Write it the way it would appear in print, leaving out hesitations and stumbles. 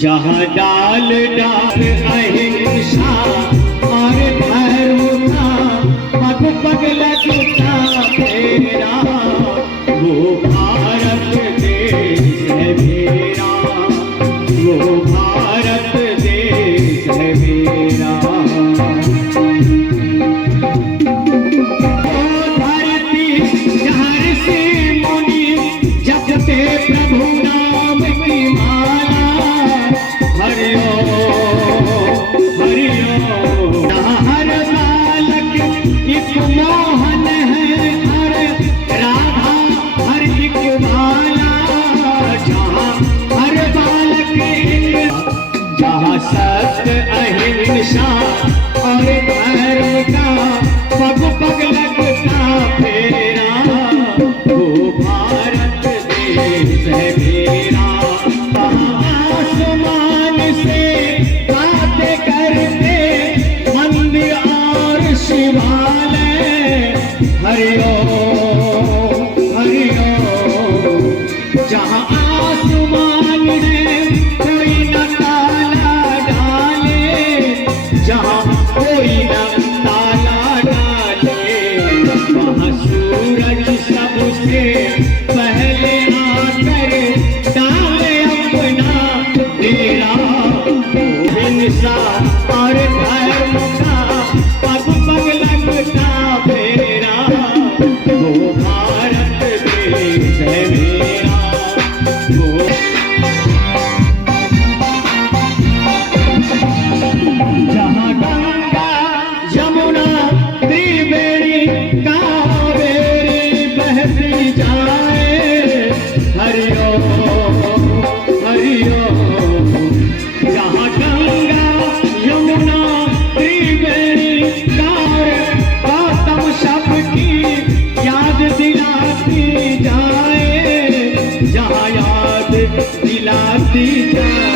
जहाँ डाल डाल अहिंसा और धर्म का पग पग लगता तेरा, वो भारत देश है मेरा, वो भारत देश है मेरा। प्रभु नाम की माला, हरिओ हरिओ। हर बालक एक मोहन है, हर राधा हर एक बाला। जहाँ हर बालक जहाँ सत्य अहिंसा और धर्म का पग पग लगता फेरा, वो भारत देश है मेरा। आसमान से बातें करते मंदिर और शिवालय, हरिओ हरिओ। जहाँ आसमान है कोई न ताला डाले, जहाँ कोई न ताला डाले, वहाँ सूरज सबसे पहले आकर डाले अपना डेरा। हिंसा और धर्म का पग पग लगता फेरा, वो भारत देश है मेरा। जहाँ गंगा यमुना त्रिवेणी कावेरी बहती जाए, हरिओ हरिओ। जहाँ गंगा यमुना त्रिवेणी गौतम सबकी याद दिलाती जाए, जहाँ याद दिलाती जाए।